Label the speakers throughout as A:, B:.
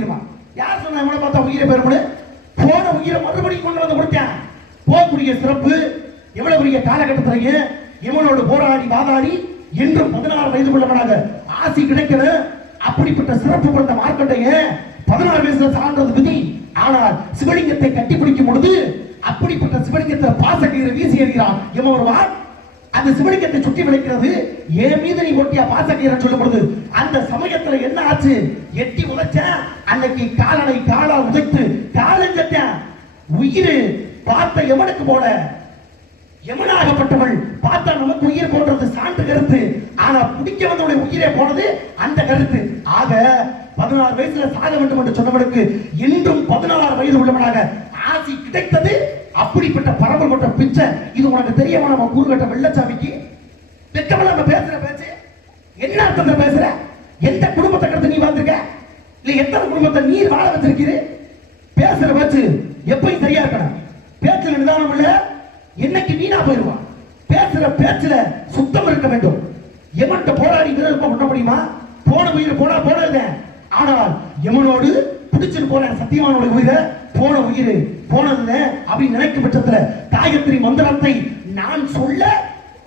A: போயிருமா யார் சொன்னா இவனை பார்த்தா உயிரை பெற முடியும்? போன உயிரை மறுபடியும் கொண்டு வந்து கொடுத்தேன். போகக்கூடிய சிறப்பு எவ்வளவு பெரிய காலகட்டத்திலேயே இவனோடு போராடி வாதாடி இன்றும் பதினாறு வயது கொள்ளப்படாத ஆசி கிடைக்கணும் அப்படிப்பட்ட சிறப்பு கொண்ட மார்க்கண்டைய பதினாறு வயசுல சார்ந்தது விதி. ஆனால் சிவலிங்கத்தை கட்டி பிடிக்கும் பொழுது அப்படிப்பட்ட சிவலிங்கத்தை பாசக்கீரை வீசி எறிகிறான். இவன் ஒருவான் அந்த சிவலிங்கத்தை சுற்றி விளைக்கிறது. என் மீது நீ ஒட்டிய பாசக்கீரன் சொல்லும் பொழுது? அந்த சமயத்துல என்ன ஆச்சு? எட்டி உதைச்ச அன்னைக்கு காலனை காலா உதைத்து காலஞ்சத்தேன் உயிர் பார்த்த எவனுக்கு போல? எமனாகப்பட்டவள் பார்த்தா நமக்கு உயிர் போன்றது சான்று கருத்து. ஆனா பிடிக்க வந்தவனுடைய உயிரே போனது அந்த கருத்து. ஆக பதினாறு வயசுல சாக வேண்டும் என்று சொன்னவனுக்கு இன்றும் பதினாறு வயது உள்ளவனாக ஆசி கிடைத்தது அப்படிப்பட்ட பரம்பல் கொண்ட பிச்சை இது உனக்கு தெரியாம? நம்ம கூறுகட்ட வெள்ளச்சாமிக்கு வெக்கமல நம்ம பேசுற பேச்சு. என்ன அர்த்தத்துல பேசுற? எந்த குடும்பத்தை கடத்து நீ வந்திருக்க? இல்ல எத்தனை குடும்பத்தை நீர் வாழ வச்சிருக்கிற? பேசுற பேச்சு எப்பயும் சரியா இருக்கணும். பேச்சுல நிதானம் இல்ல என்னைக்கு வீணா போயிருவான் பேசுற பேச்சுல சுத்தம் இருக்க வேண்டும். எவன்கிட்ட போராடி விரோதமா பண்ண முடியுமா? போன உயிர் போனா போனது ஆனால் எமனோடு பிடிச்சிட்டு போன சத்தியமானோட உயிரை போன உயிர் போனதுல அப்படின்னு நினைக்கும் பட்சத்துல காயத்ரி மந்திரத்தை நான் சொல்ல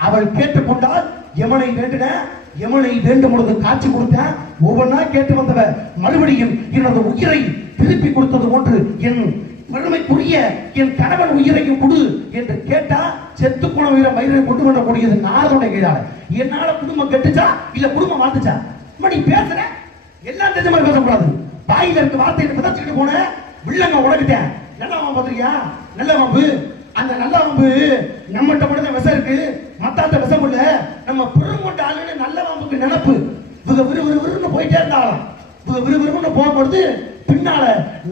A: அவள் கேட்டுக்கொண்டால் எமனை வேண்டின எமனை வேண்டும் பொழுது காட்சி கொடுத்தேன். ஒவ்வொன்றா கேட்டு வந்தவ மறுபடியும் எனது உயிரை திருப்பி கொடுத்தது போன்று என் பெருமைக்குரிய என் கணவன் உயிரையும் கொடு என்று கேட்டா செத்து போன உயிரை மயிரை கொண்டு வரக்கூடியது நாரதோட கீழால என்னால குடும்பம் கெட்டுச்சா? இல்ல குடும்பம் வாழ்ந்துச்சா? நீ பேசுற? எல்லாம் தெரிஞ்ச மாதிரி பேசக்கூடாது. வாயில இருக்க வார்த்தையை விதைச்சுக்கிட்டு போன வில்லங்க உடக்கிட்டேன் நல்ல மாம்பு நல்ல வம்பு. அந்த நல்ல வம்பு நம்மகிட்ட மட்டும் தான் விஷம் இருக்கு. மத்தாத்த விஷம் இல்ல. நம்ம பெருங்கொண்ட ஆளுன்னு நல்ல வம்புக்கு நினப்பு. இவங்க விறு விறு விறுன்னு போயிட்டே இருந்தாலும் இவங்க விறு விறுன்னு போகும்பொழுது பின்னால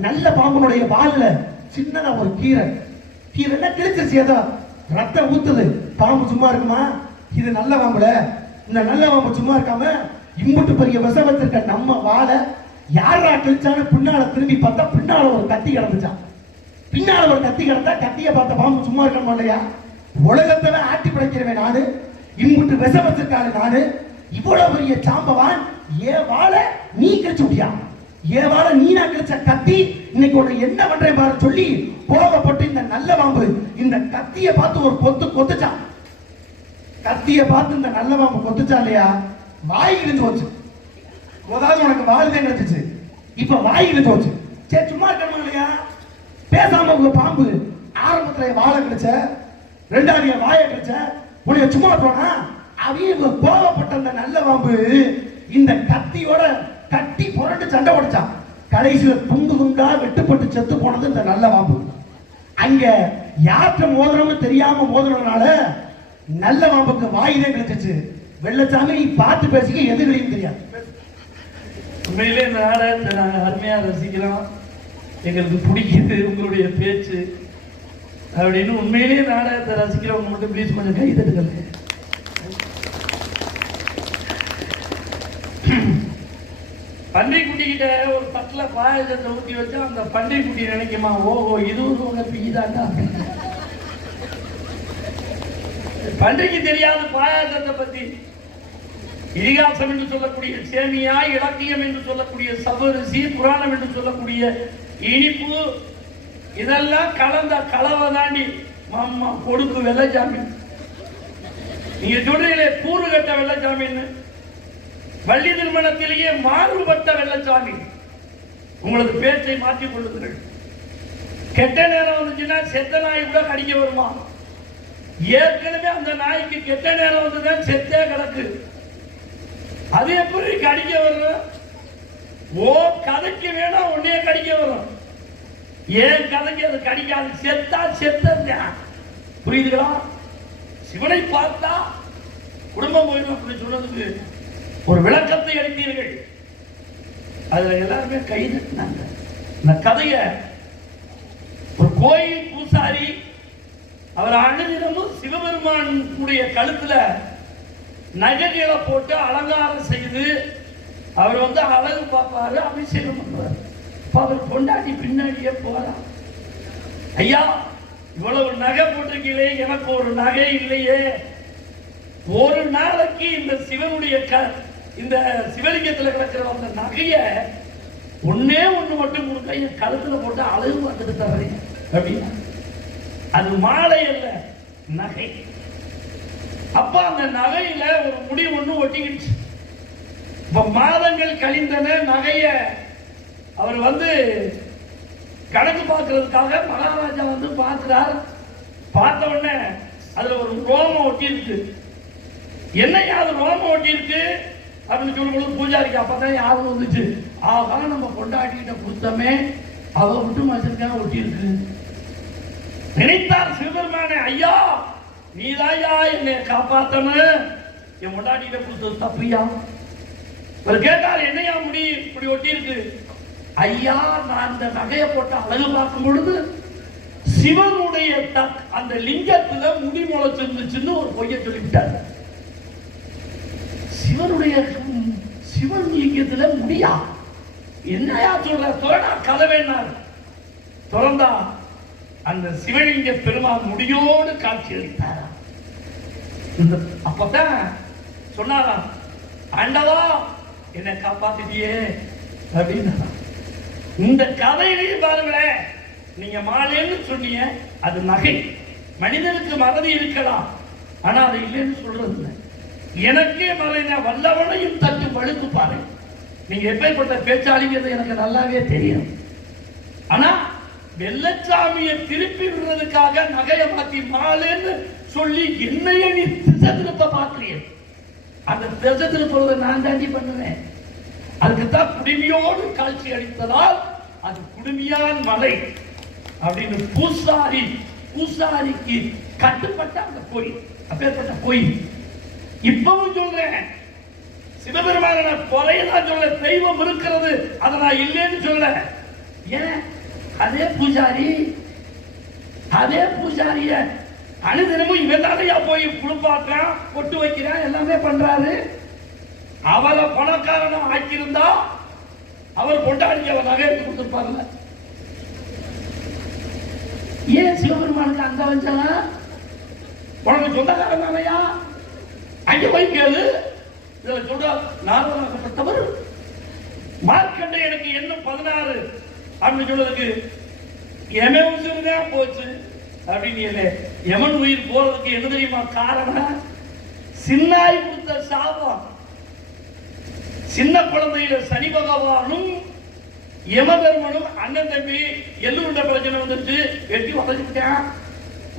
A: நல்ல பாம்புனுடைய வாலில் சின்னதா ஒரு கீரை. கீரை என்ன கிழிச்சிருச்சு ஏதோ? ரத்தம் ஊத்துது. பாம்பு சும்மா இருக்குமா? இது நல்ல பாம்புல இந்த நல்ல பாம்பு சும்மா இருக்காம இம்புட்டு பெரிய விஷம் வச்சிருக்க நம்ம வாழை யாரா கிழிச்சான்னு பின்னால திரும்பி பார்த்தா பின்னால ஒரு கத்தி கிடந்துச்சான் பின்னால ஒரு கத்தி கிடந்தா கத்திய பார்த்த பாம்பு சும்மா இருக்கணும் இல்லையா உலகத்துல ஆட்டி படைக்கிறவன் நானு. இங்குட்டு விஷம் வச்சிருக்காரு நானு. இவ்வளவு பெரிய சாம்பவான். ஏன் வாழ நீ கிழிச்சு விட்டியா? ஏன் வாழ நீ நான் கிழிச்ச கத்தி. இன்னைக்கு உன்னை என்ன பண்றேன் பாரு சொல்லி கோபப்பட்டு இந்த நல்ல பாம்பு இந்த கத்திய பார்த்து ஒரு கொத்து கொத்துச்சான். கத்திய பார்த்து இந்த நல்ல பாம்பு கொத்துச்சா இல்லையா? வாய் கிழிஞ்சு வச்சு முதல்ல உனக்கு வாழ்க்கை கிடைச்சிச்சு. இப்ப வாயில தோச்சு சரி சும்மா இருக்கணும் இல்லையா? பேசாம உங்க பாம்பு ஆரம்பத்துல வாழை கிடைச்ச ரெண்டாவது என் வாயை கிடைச்ச உன்னைய சும்மா போனா அவங்க கோவப்பட்ட அந்த நல்ல பாம்பு இந்த கத்தியோட கட்டி புரண்டு சண்டை உடைச்சான் கடைசியில துண்டு துண்டா வெட்டுப்பட்டு செத்து போனது இந்த நல்ல பாம்பு. அங்க யார்கிட்ட மோதணும்னு தெரியாம மோதிரனால நல்ல பாம்புக்கு வாய் தான் கிடைச்சிச்சு. வெள்ளச்சாமி நீ பார்த்து பேசிக்க எதுகளையும் தெரியாது.
B: உண்மையிலே இந்த நாடகத்தை நாங்கள் அருமையாக ரசிக்கிறோம். எங்களுக்கு பிடிக்குது உங்களுடைய பேச்சு. அப்படின்னு உண்மையிலேயே நாடகத்தை ரசிக்கிறவங்க மட்டும் ப்ளீஸ் கொஞ்சம் கை தட்டுங்க. பன்றிக்குட்டி ஒரு தட்டுல பாயசத்தை ஊற்றி வச்சா அந்த பன்றிக்குட்டி நினைக்குமா ஓஹோ இது ஒரு உங்க பிகிதாண்டா பன்றிக்கு தெரியாத பாயாசத்தை பத்தி இதிகாசம் என்று சொல்லக்கூடிய சேமியா இலக்கியம் என்று சொல்லக்கூடிய சபரிசி புராணம் என்று சொல்லக்கூடிய இனிப்பு இதெல்லாம் கலந்த கலவை தாண்டி மாமா கொடுக்கு வெள்ளச்சாமி. நீங்க சொல்றீங்களே கூறு கட்ட வெள்ளச்சாமின்னு. வள்ளி திருமணத்திலேயே மாறுபட்ட வெள்ளச்சாமி. உங்களது பேச்சை மாற்றிக் கொள்ளுங்கள். கெட்ட நேரம் வந்துச்சுன்னா செத்த நாய் கூட கடிக்க வருமா? ஏற்கனவே அந்த நாய்க்கு கெட்ட நேரம் வந்துதான் செத்தே கிடக்கு. அது எப்படி கடிக்க வரும்? ஓ கதைக்கு வேணா உன்னே கடிக்க வரும். ஏன் கதைக்கு அது கடிக்காது? செத்தா செத்தான் புரியுதுங்களா? சிவனை பார்த்தா குடும்பம் போயிடும் அப்படி சொன்னதுக்கு ஒரு விளக்கத்தை அளித்தீர்கள். அதுல எல்லாருமே கை தட்டினாங்க. இந்த கதைய ஒரு கோயில் பூசாரி அவர் அனுதினமும் சிவபெருமான் உடைய கழுத்துல நகைகளை போட்டு அலங்காரம் செய்து அவர் வந்து அழகு பார்ப்பாரு அபிஷேகம் பண்ணுவார். இப்போ அவர் கொண்டாடி பின்னாடியே போறார் ஐயா இவ்வளவு நகை போட்டிருக்கீங்களே எனக்கு ஒரு நகை இல்லையே. ஒரு நாளைக்கு இந்த சிவனுடைய க இந்த சிவலிங்கத்தில் கிடக்கிற அந்த நகையை ஒன்னே ஒன்று மட்டும் கொடுக்க என் கழுத்தில் போட்டு அழகு பார்த்துட்டு தர்றேன். அப்படின்னா அது மாலை அல்ல நகை. அப்ப அந்த நகையில ஒரு முடி ஒண்ணு ஒட்டிக்கிடுச்சு. இப்ப மாதங்கள் கழிந்தன நகைய அவர் வந்து கணக்கு பார்க்கறதுக்காக மகாராஜா வந்து பார்க்கிறார். பார்த்த உடனே அதுல ஒரு ரோமம் ஒட்டி இருக்கு என்னையா அது ரோமம் ஒட்டி இருக்கு அப்படின்னு சொல்லும்போது பூஜாரிக்கு அப்பதான் யாரும் வந்துச்சு. ஆகா நம்ம கொண்டாடிக்கிட்ட கொடுத்தமே அவ விட்டு வச்சிருக்கா ஒட்டி இருக்கு நினைத்தார் சிவபெருமானே ஐயா நீதாயா என்னை காப்பாத்தன என் கொண்டாடிக்கிட்ட கொடுத்தது தப்பியா? அவர் கேட்டார் என்னையா முடி? இப்படி ஒட்டி இருக்கு ஐயா நான் அந்த நகையை போட்டு அழகு பார்க்கும் பொழுது சிவனுடைய அந்த லிங்கத்துல முடி முளைச்சிருந்துச்சுன்னு ஒரு பொய்ய சொல்லிவிட்டார். சிவனுடைய சிவன் லிங்கத்துல முடியா? என்னையா சொல்ற? திறனா கதவேனார் திறந்தா அந்த சிவலிங்க பெருமான் முடியோடு காட்சி அளித்தார். இந்த அப்பதான் சொன்னாராம் ஆண்டவா என்னை காப்பாத்திட்டியே அப்படின்னா. இந்த கதையிலையும் பாருங்களேன். நீங்க மாலைன்னு சொன்னீங்க அது நகை. மனிதனுக்கு மறதி இருக்கலாம் ஆனா அது இல்லைன்னு சொல்றது இல்லை. எனக்கே மறைன வல்லவனையும் தட்டு பழுத்து பாரு. நீங்க எப்பேற்பட்ட பேச்சாளிங்கிறது எனக்கு நல்லாவே தெரியும். ஆனா வெள்ளச்சாமியை திருப்பி விடுறதுக்காக நகையை மாத்தி மாலைன்னு சொல்லி என்னைய நீ திசை திருப்ப பார்க்கிறீர் அந்த திசை திருப்புறதை நான் தாண்டி பண்ணுவேன் அதுக்கு தான் குடுமியோடு காட்சி அளித்ததால் அது குடுமியான் மலை அப்படின்னு பூசாரி பூசாரிக்கு கட்டுப்பட்ட அந்த கோயில் அப்பேற்பட்ட கோயில் இப்பவும் சொல்றேன். சிவபெருமான நான் சொல்ல தெய்வம் இருக்கிறது அதை நான் இல்லைன்னு சொல்ல. ஏன்? அதே பூஜாரி அதே பூஜாரிய அனுதினமும் இவன் தானையா போய் குளிப்பாட்டுறான் கொட்டு வைக்கிறான் எல்லாமே பண்றாரு. அவளை பணக்காரனும் ஆக்கியிருந்தா அவர் கொண்டாடி அவர் நகை எடுத்து கொடுத்துருப்பாங்கல்ல ஏன் சிவபெருமானுக்கு அந்த வச்சாங்க உனக்கு சொந்தக்காரன் தானையா? அங்க போய் கேளு. இதுல சொல்ற நாரதனாகப்பட்டவர் மார்க்கண்டையனுக்கு என்ன பதினாறு. அப்படின்னு சொல்றதுக்கு எமே உயிர் தான் போச்சு. அப்படின்னு எமன் உயிர் போறதுக்கு என்ன தெரியுமா காரணம்? சின்னாய் கொடுத்த சாபம். சின்ன குழந்தையில சனி பகவானும் யமதர்மனும் அண்ணன் தம்பி எள்ளுருண்ட பிரச்சனை வந்துருச்சு. வெட்டி உதச்சிட்டான்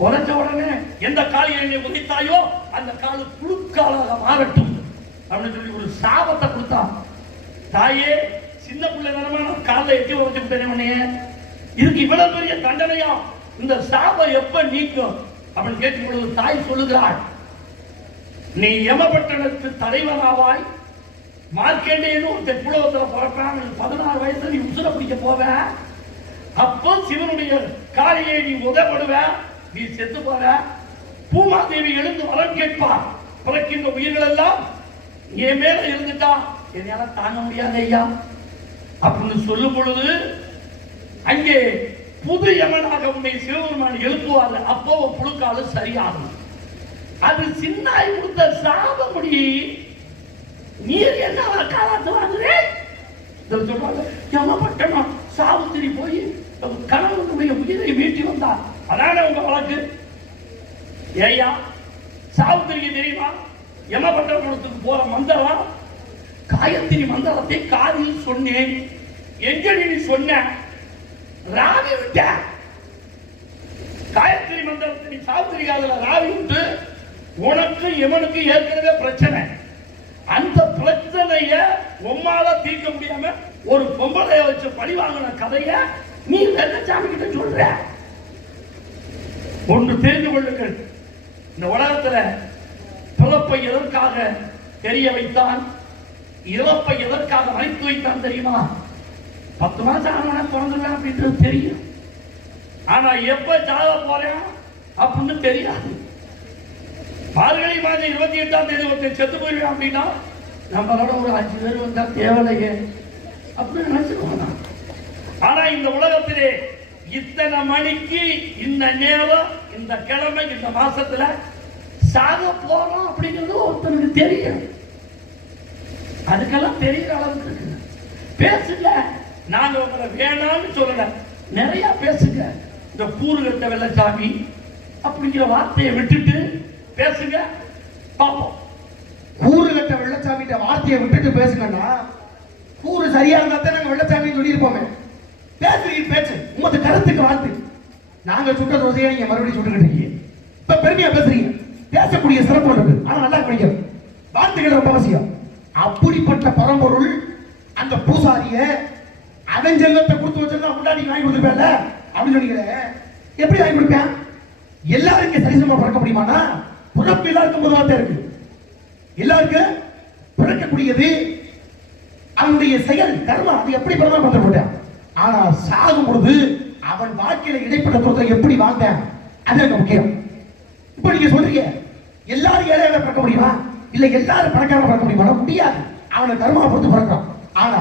B: உதச்ச உடனே எந்த காலில் என்னை உதைத்தாயோ அந்த காலு புழுக்காலாக மாறட்டும் அப்படின்னு சொல்லி ஒரு சாபத்தை கொடுத்தான். தாயே சின்ன பிள்ளை தரமான காலை எட்டி உதச்சு விட்டேன் இதுக்கு இவ்வளவு பெரிய தண்டனையா? இந்த சாபம் எப்ப நீக்கும்? அப்படின்னு கேட்கும் பொழுது தாய் சொல்லுகிறாள். நீ யமபட்டணத்து தலைவனாவாய் மார்க்கேண்டேனும் ஒரு தெப்புலவத்துல பதினாறு வயசுல நீ உசுர பிடிக்க போவ? அப்போ சிவனுடைய காலையை நீ உதப்படுவ நீ செத்து போற பூமாதேவி எழுந்து வரம் கேட்பார். பிறக்கின்ற உயிர்கள் எல்லாம் என் மேல இருந்துட்டா என்னால தாங்க முடியாது ஐயா. அப்படின்னு சொல்லும் பொழுது அங்கே புது யமனாக உன்னை சிவபெருமான் எழுப்புவார் அப்போ புழுக்காலும் சரியாகும். அது சின்னாய் கொடுத்த சாபமுடி. நீர் என்ன காலத்து வாங்குறேன் சொல்றாங்க யமபட்டணம் சாவுத்திரி போய் கணவனுடைய உயிரை மீட்டி வந்தார். அதான உங்க வழக்கு? ஏய்யா சாவுத்திரிக்கு தெரியுமா? யமபட்டணத்துக்கு போற மந்திரம் காயத்திரி மந்திரத்தை காதில் சொன்னேன். எங்கே நீ சொன்ன? ராவி விட்ட காயத்ரி மந்திரத்தை நீ சாவுத்திரி ராவி விட்டு உனக்கு எவனுக்கு ஏற்கனவே பிரச்சனை. அந்த பிரச்சனைய உம்மால தீர்க்க முடியாம ஒரு பொம்பளைய வச்சு பழி வாங்கின கதைய நீ வெள்ளச்சாமி கிட்ட சொல்ற. ஒன்று தெரிந்து கொள்ளுங்கள். இந்த உலகத்துல பிறப்பை எதற்காக தெரிய வைத்தான்? இழப்பை எதற்காக மறைத்து வைத்தான் தெரியுமா? பத்து மாசம் ஆனா பிறந்துடுவேன் அப்படின்றது தெரியும். ஆனா எப்ப சாக போறேன் அப்படின்னு தெரியாது. மார்கழி மாதம் இருபத்தி எட்டாம் தேதி ஒருத்தர் செத்து போயிடுவேன் அப்படின்னா நம்மளோட ஒரு அஞ்சு பேர் வந்தா தேவலையே அப்படின்னு நினைச்சிருவோம் ஆனா இந்த உலகத்திலே இத்தனை மணிக்கு இந்த நேரம் இந்த கிழமை இந்த மாசத்துல சாக போறோம் அப்படிங்கிறது ஒருத்தனுக்கு தெரியும் அதுக்கெல்லாம் தெரியற அளவுக்கு இருக்கு. பேசுங்க. நாங்க உங்களை வேணாம்னு சொல்லல. நிறைய பேசுங்க. இந்த கூறுகட்ட வெள்ளச்சாமி அப்படிங்கிற வார்த்தையை விட்டுட்டு பேசுங்க. பார்ப்போம்.
A: கூறு கட்ட வெள்ளச்சாமிட்ட வார்த்தையை விட்டுட்டு பேசுங்கன்னா கூறு சரியா இருந்தா தான் நாங்க வெள்ளச்சாமின்னு சொல்லியிருப்போமே. பேசுறீங்க பேச்சு உமது கருத்துக்கு வாழ்த்து. நாங்க சுட்ட தோசையா நீங்க மறுபடியும் சுட்டுக்கிட்டு இருக்கீங்க. இப்ப பெருமையா பேசுறீங்க. பேசக்கூடிய சிறப்பு இருக்கு ஆனா நல்லா படிக்கணும் வார்த்தைகள் ரொம்ப அவசியம். அப்படிப்பட்ட பரம்பொருள் அந்த பூசாரிய அவன் செல்வத்தை கொடுத்து வச்சிருந்தா முன்னாடி வாங்கி கொடுத்துருப்பேன்ல? அப்படின்னு சொன்னீங்களே. எப்படி வாங்கி கொடுப்பேன்? எல்லாரும் இங்க சரிசமமா பிறக்க முடியுமானா பிறப்பு எல்லாருக்கும் பொதுவாக தான் இருக்கு. எல்லாருக்கும் பிறக்கக்கூடியது அவனுடைய செயல் கர்மம் அது எப்படி பிறந்தா பண்றப்பட்டான் ஆனா சாகும் பொழுது அவன் வாழ்க்கையில இடைப்பட்ட துறத்தை எப்படி வாழ்ந்தேன்? அது எனக்கு முக்கியம். இப்ப நீங்க சொல்றீங்க எல்லாரும் ஏழையில பிறக்க முடியுமா? இல்ல எல்லாரும் பணக்காரன் பிறக்க முடியுமா முடியாது. அவனை தர்மா பொறுத்து பிறக்கிறான். ஆனா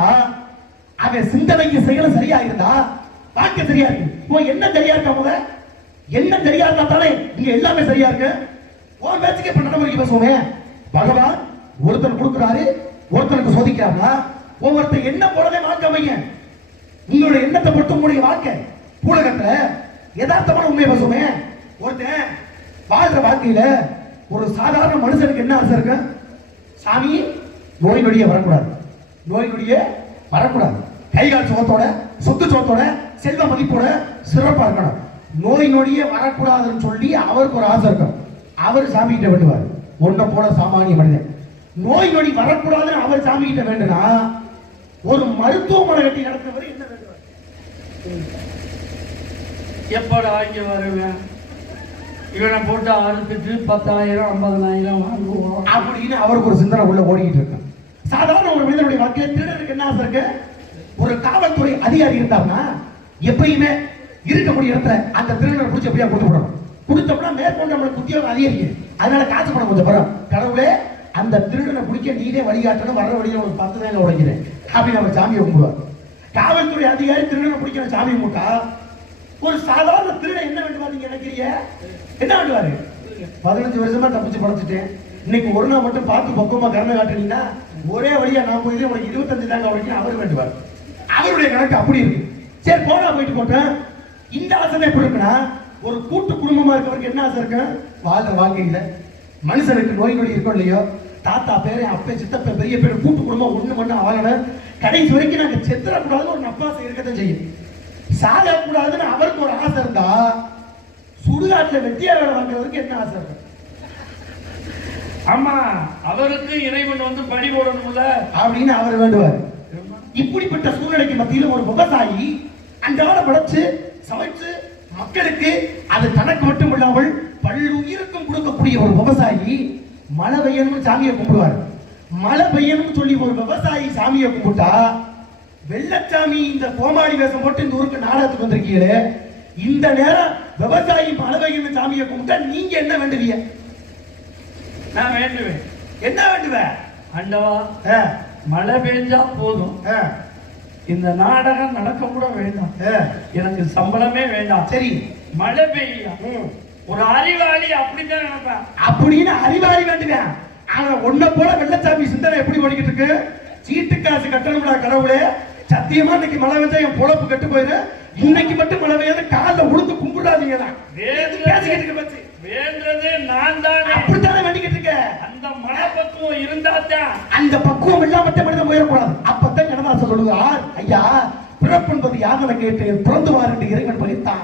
A: அவன் சிந்தனைக்கு செயலும் சரியா இருந்தா வாழ்க்கை சரியா இருக்கு என்ன சரியா இருக்கா முத? என்ன சரியா இருந்தா தானே இங்க எல்லாமே சரியா இருக்கு உன் பேச்சுக்கு இப்ப நடைமுறைக்கு பேசுவோமே. பகவான் ஒருத்தன் கொடுக்குறாரு ஒருத்தனுக்கு சோதிக்கிறாருன்னா ஒவ்வொருத்தன் என்ன போலவே வாழ்க்கை அமைங்க உங்களுடைய எண்ணத்தை பொறுத்து உங்களுடைய வாழ்க்கை. பூலகத்துல யதார்த்தமான உண்மையை பேசுவோமே. ஒருத்தன் வாழ்ற வாழ்க்கையில ஒரு சாதாரண மனுஷனுக்கு என்ன ஆசை இருக்கு? சாமி நோய் நொடியே வரக்கூடாது. நோய் நொடியே வரக்கூடாது. கை கால் சுகத்தோட சொத்து சுகத்தோட செல்வ மதிப்போட சிறப்பா இருக்கணும். நோய் நொடியே வரக்கூடாதுன்னு சொல்லி அவருக்கு ஒரு ஆசை இருக்கும். அவர் சாமி கிட்ட வேண்டுவார். ஒன்ன போல சாமானிய மனிதன். நோய் நொடி வரக்கூடாதுன்னு அவர் சாமி கிட்ட வேண்டுனா ஒரு மருத்துவமனை கட்டி நடத்துறவர் என்ன வேண்டுவார்?
B: எப்படா இங்க வருவேன் இவனை போட்டு அறுத்துட்டு பத்தாயிரம் ஐம்பதனாயிரம் வாங்குவோம்.
A: அப்படின்னு அவருக்கு ஒரு சிந்தனை உள்ள ஓடிக்கிட்டு இருக்கு. சாதாரண ஒரு மனிதனுடைய வாழ்க்கையில திருடனுக்கு என்ன ஆசை இருக்கு? ஒரு காவல்துறை அதிகாரி இருந்தாங்கன்னா எப்பயுமே இருக்கக்கூடிய இடத்துல அந்த திருடனை பிடிச்சி எப்படியா கொடுத்து விடணும் கொடுத்தோம்னா மேற்கொண்டு நம்மளுக்கு உத்தியோகம் அதிகரிக்கும் அதனால காசு பணம் கொஞ்சம் வரும் கடவுளே அந்த திருடனை பிடிக்க நீனே வழிகாட்டணும். வர்ற வழியில் ஒரு பத்து தான் உடைக்கிறேன் அப்படின்னு அவர் சாமியை கும்பிடுவார். காவல்துறை அதிகாரி திருடனை பிடிக்கிற சாமி கும்பிட்டா ஒரு சாதாரண திருடன் என்ன வேண்டுமா நீங்க நினைக்கிறீங்க? என்ன வேண்டுவாரு? பதினஞ்சு வருஷமா தப்பிச்சு படைச்சிட்டேன். இன்னைக்கு ஒரு நாள் மட்டும் பார்த்து பக்குவமா கடமை காட்டுறீங்கன்னா ஒரே வழியா நான் போயிட்டு உனக்கு இருபத்தஞ்சு தாங்க வரைக்கும் அவர் வேண்டுவார். அவருடைய கணக்கு அப்படி இருக்கு. சரி போனா போயிட்டு போட்டேன் இந்த ஆசை எப்படி இருக்குன்னா ஒரு கூட்டு குடும்பமா இருக்கவருக்கு என்ன ஆசை இருக்கு? வாழ்ற வாழ்க்கையில. மனுஷனுக்கு நோய் நொடி இருக்கோ இல்லையோ தாத்தா பேரு அப்பே சித்தப்ப பெரிய பேர் கூட்டு குடும்பம் ஒண்ணு மண்ணு ஆகணும் கடைசி வரைக்கும் நாங்க செத்துறக்கூடாதுன்னு ஒரு நப்பாசை இருக்கத்தான் செய்யும். சாகக்கூடாதுன்னு அவருக்கு ஒரு ஆசை இருந்தா சுடுகாட்டுல வெட்டியா வேலை வாங்குறதுக்கு என்ன ஆசை இருக்கு?
B: ஆமா அவருக்கு இறைவன் வந்து படி போடணும்ல?
A: அப்படின்னு அவர் வேண்டுவார். இப்படிப்பட்ட சூழ்நிலைக்கு மத்தியில ஒரு விவசாயி அன்றாட படைச்சு சமைச்சு மக்களுக்கு அது தனக்கு மட்டும் இல்லாமல் பல்லுயிருக்கும் கொடுக்கக்கூடிய ஒரு விவசாயி மழை பெய்யணும்னு சாமியை கும்பிடுவார். மழை பெய்யணும்னு சொல்லி ஒரு விவசாயி சாமியை கும்பிட்டா வெள்ளச்சாமி இந்த கோமாளி வேஷம் போட்டு இந்த ஊருக்கு நாடகத்துக்கு வந்திருக்கீங்களே இந்த நேரம் விவசாயி மழை பெய்யணும் சாமியை கும்பிட்டா நீங்க என்ன வேண்டுவீங்க?
B: நான் வேண்டுவேன்.
A: என்ன வேண்டுவ?
B: ஆண்டவா
A: ஆ,
B: மழை பெஞ்சா போதும். இந்த நாடகம் நடக்க கூட வேண்டாம். எனக்கு சம்பளமே வேண்டாம்.
A: சரி.
B: மழை பெய்யா. ஒரு அறிவாளி அப்படித்தான் நினைப்பேன்
A: அப்படின்னு அறிவாளி வேண்டுவேன் ஆனா உன்னை போல வெள்ளச்சாமி சிந்தனை எப்படி ஓடிக்கிட்டு இருக்கு? சீட்டு காசு கட்டணும்டா கடவுளே. சத்தியமா இன்னைக்கு மழை பெஞ்சா என் பொழப்பு கெட்டு போயிரு. இன்னைக்கு மட்டும் மழை பெய்யாது காலில் உளுந்து கும்பிடாதீங்க தான்
B: வேண்டது நான் தானே.
A: அப்படித்தானே
B: அந்த மனப்பக்குவம் இருந்தாதான்
A: அந்த பக்குவம் இல்லாம மனிதன் உயரக்கூடாது. அப்பத்தான் கண்ணதாசன் சொல்லுவார் ஐயா பிறப்பு என்பது யாதனை கேட்டு பிறந்து வார் என்று இறைவன் பகிர்ந்தான்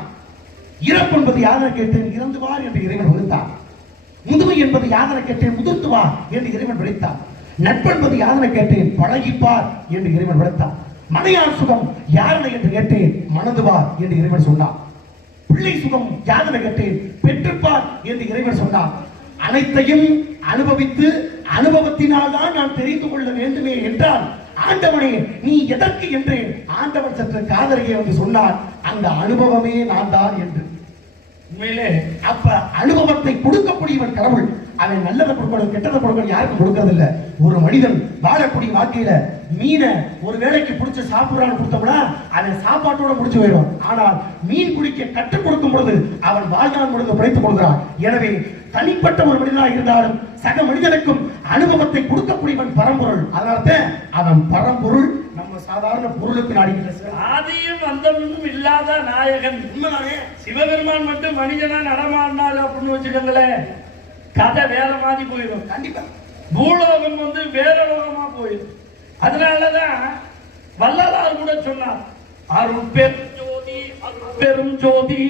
A: இறப்பு என்பது யாதனை கேட்டு இறந்து வார் என்று இறைவன் பகிர்ந்தான் முதுமை என்பது யாதனை கேட்டேன்? முதிர்ந்து வா என்று இறைவன் விளைத்தான் நட்பென்பது யாதனை கேட்டேன்? பழகிப்பார் என்று இறைவன் விளைத்தான் மனையார் சுகம் யாதனை என்று கேட்டேன்? மணந்து வா என்று இறைவன் சொன்னான். பிள்ளை சுகம் யாதனை கேட்டேன்? பெற்றுப்பார் என்று இறைவன் சொன்னான். அனைத்தையும் அனுபவித்து அனுபவத்தினால் தான் நான் தெரிந்து கொள்ள வேண்டுமே என்றால் ஆண்டவனே நீ எதற்கு என்று ஆண்டவன் சற்று காதலியை வந்து சொன்னார் அந்த அனுபவமே நான் தான் என்று.
B: உண்மையிலே
A: அப்ப அனுபவத்தை கொடுக்கக்கூடியவன் கடவுள். அவன் நல்லதை கொடுக்கணும் கெட்டதை கொடுக்கணும் யாருக்கும் கொடுக்கறது இல்ல ஒரு மனிதன் வாழக்கூடிய வாழ்க்கையில மீனை ஒரு வேளைக்கு பிடிச்சு சாப்பிடுறான்னு கொடுத்தோம்னா அவன் சாப்பாட்டோட முடிச்சு போயிடும். ஆனால் மீன் குடிக்க கற்றுக் கொடுக்கும் பொழுது அவன் வாழ்நாள் முழுது பிழைத்துக் கொள்கிறான். எனவே தனிப்பட்ட ஒரு மனிதனாக இருந்தாலும் சக மனிதனுக்கும் அனுபவத்தை கொடுக்கக்கூடியவன் பரம்பொருள். அதனால அவன் பரம்பொருள் நம்ம சாதாரண பொருளுக்கு சார்
B: ஆதியும் அந்தமும் இல்லாத நாயகன்.
A: உண்மைதானே?
B: சிவபெருமான் மட்டும் மனிதனா நடமாடினாரு அப்படின்னு வச்சுக்கோங்களேன். கதை வேற மாதிரி போயிடும்.
A: கண்டிப்பா.
B: பூலோகம் வந்து வேற லோகமா போயிடும். அதனாலதான் வள்ளலார் கூட சொன்னார் அருள் பெரும் ஜோதி அருள் பெரும் ஜோதி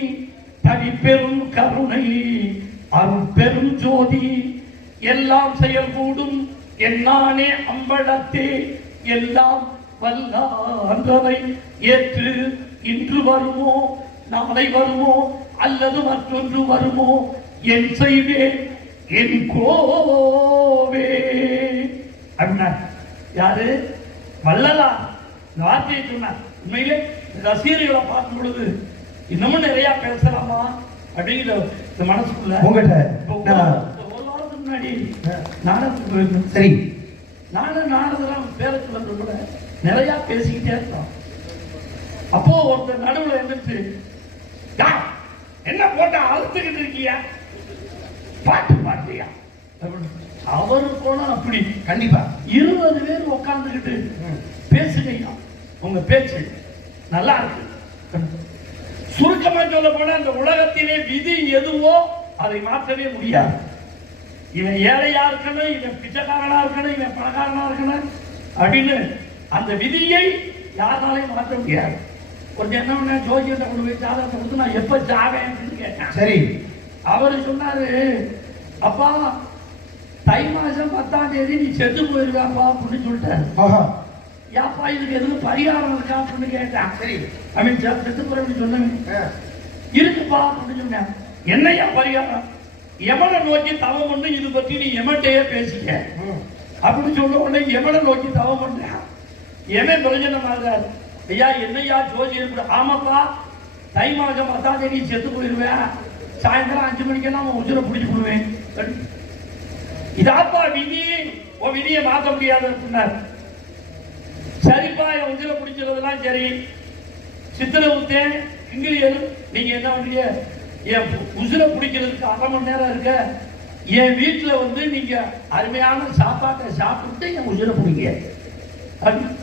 B: தனி பெரும் கருணை. அருள் பெரும் ஜோதி எல்லாம் செயல்கூடும் என்னானே அம்பலத்தே. எல்லாம் வல்லான்றதை ஏற்று இன்று வருமோ நாளை வருமோ அல்லது மற்றொன்று வருமோ என் செய்வேன் என் கோவே. அப்படின்னா யாரு? இந்த வார்த்தையை சொன்னார். உண்மையிலே ரசிகர்களை பார்க்கும் பொழுது இன்னமும் நிறைய பேசலாமா? அப்படிங்கிற இந்த மனசுக்குள்ள
A: உங்ககிட்ட
B: முன்னாடி நாடகத்துக்கு போயிருந்தேன்
A: சரி.
B: நானும் நாடகம் பேரத்தில் வந்து கூட நிறைய பேசிக்கிட்டே இருந்தோம். அப்போ ஒருத்தர் நடுவுல "டா, என்ன போட்டா அழுத்துக்கிட்டு இருக்கியா? பாட்டு பாட்டியா. அவரு போனா அப்படி.
A: கண்டிப்பா.
B: இருபது பேர் உட்கார்ந்துகிட்டு பேசுகையா உங்க பேச்சு நல்லா இருக்கு. சுருக்கமா சொல்ல போனா இந்த உலகத்திலே விதி எதுவோ அதை மாற்றவே முடியாது. இவன் ஏழையா இருக்கணும் இவன் பிச்சைக்காரனா இருக்கணும் இவன் பணக்காரனா இருக்கணும் அப்படின்னு அந்த விதியை யாராலையும் மாற்ற முடியாது. கொஞ்சம் என்ன பண்ண ஜோதியத்தை கொண்டு போய் ஜாதகத்தை கொடுத்து நான் எப்ப அப்படின்னு கேட்டேன்.
A: சரி.
B: அவரு சொன்னாரு அப்பா தை மாசம் பத்தாம் தேதி நீ செத்து போயிருக்காப்பா அப்படின்னு சொல்லிட்டாரு. ஏப்பா இதுக்கு எதுவும் பரிகாரம் இருக்கா அப்படின்னு கேட்டான்.
A: சரி.
B: செ- செத்து போறேன்னு சொன்னவன்
A: ஆ,
B: இருக்குப்பா அப்படின்னு சொன்னேன். என்னையா பரிகாரம்? எமனை நோக்கி தவம் பண்ணு இது பத்தி நீ எமட்டையே பேசிக்க அப்படின்னு சொன்ன உடனே எமனை நோக்கி தவம் பண்ண. எவன் பிரயோஜனமாகிறார் ஐயா என்னையா ஜோதி இருக்கு? ஆமாப்பா. தை மாதம் பத்தாம் தேதி செத்து போயிடுவேன். சாயந்தரம் அஞ்சு மணிக்கெல்லாம் உன் உசுரை பிடிச்சி போடுவேன் இதாப்பா விதி. உன் விதியை மாற்ற முடியாது அப்படின்னார். சரிப்பா என் உசுரை பிடிச்சதுலாம் சரி. சித்திரை ஊத்தேன். இங்கிலியரும் நீங்க என்ன பண்றீங்க? என் உசுரை பிடிக்கிறதுக்கு அரை மணி நேரம் இருக்க. என் வீட்டில் வந்து நீங்க அருமையான சாப்பாட்டை சாப்பிட்டு என் உசுரை பிடிங்க. அப்படி-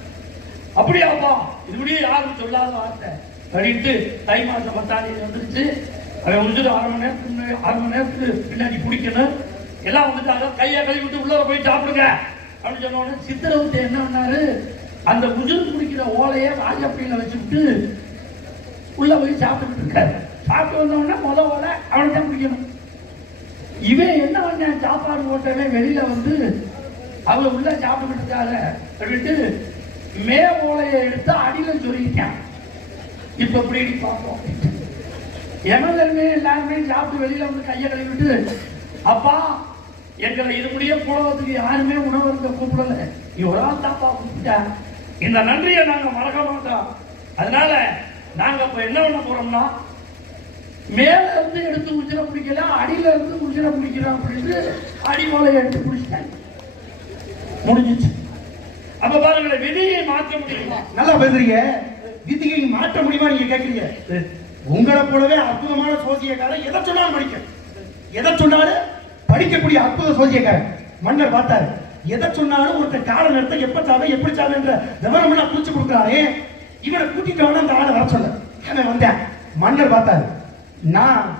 B: அப்படியாப்பா. இதுபடியே யாரும் சொல்லாத வார்த்தை. அப்படின்ட்டு தை மாசம் பத்தாம் தேதி வந்துருச்சு. அவன் உசுறு அரை மணி நேரத்துக்கு முன்னாடி அரை மணி நேரத்துக்கு பின்னாடி குடிக்கணும் எல்லாம் வந்துட்டாங்க. கையை கழுவிட்டு உள்ளே போய் சாப்பிடுங்க. அப்படின்னு சொன்ன உடனே சித்திரவுத்தை என்ன பண்ணாரு? அந்த உசுறு குடிக்கிற ஓலையை ராஜப்படியில வச்சுக்கிட்டு உள்ள போய் சாப்பிட்டுட்டு இருக்காரு. சாப்பிட்டு வந்த உடனே முத ஓலை அவனை தான் பிடிக்கணும். இவன் என்ன பண்ண சாப்பாடு போட்டவே வெளியில வந்து அவங்க உள்ள சாப்பிட்டுட்டு இருக்காங்க அப்படின்ட்டு மே ஓலையை எடுத்து அடியில சொல்லிட்டான் இப்ப இப்படி பார்ப்போம். எமதர்மே எல்லாருமே சாப்பிட்டு வெளியில வந்து கையை கழுவிட்டு அப்பா எங்களை இது முடிய புலவத்துக்கு யாருமே உணவு இருக்க கூப்பிடல. நீ ஒரு ஆள் தாப்பா கூப்பிட்டா. இந்த நன்றியை நாங்க மறக்க மாட்டோம். அதனால நாங்க இப்ப என்ன பண்ண போறோம்னா மேல இருந்து எடுத்து உச்சிர பிடிக்கல அடியில இருந்து உச்சிர பிடிக்கிறோம் அப்படின்ட்டு அடி மூலையை எடுத்து பிடிச்சிட்டாங்க. முடிஞ்சிச்சு. அப்ப பாருங்களேன் விதியை மாற்ற முடியுமா?
A: நல்லா பேசுறீங்க. விதியை மாற்ற முடியுமா நீங்க கேக்குறீங்க? உங்களை போலவே அற்புதமான சோசியக்காரன் எதை சொன்னாலும் படிக்க எதை சொன்னாலும் படிக்கக்கூடிய அற்புத சோசியக்காரன். மன்னர் பார்த்தாரு. எதை சொன்னாலும் ஒருத்தர் கால நேரத்தை எப்ப சாவே எப்படி சாவே என்ற விவரம் எல்லாம் குறிச்சு கொடுக்குறாரே இவனை கூட்டிட்டு வேணா அந்த ஆளை வர அவன் வந்தேன். மன்னர் பார்த்தாரு. நான்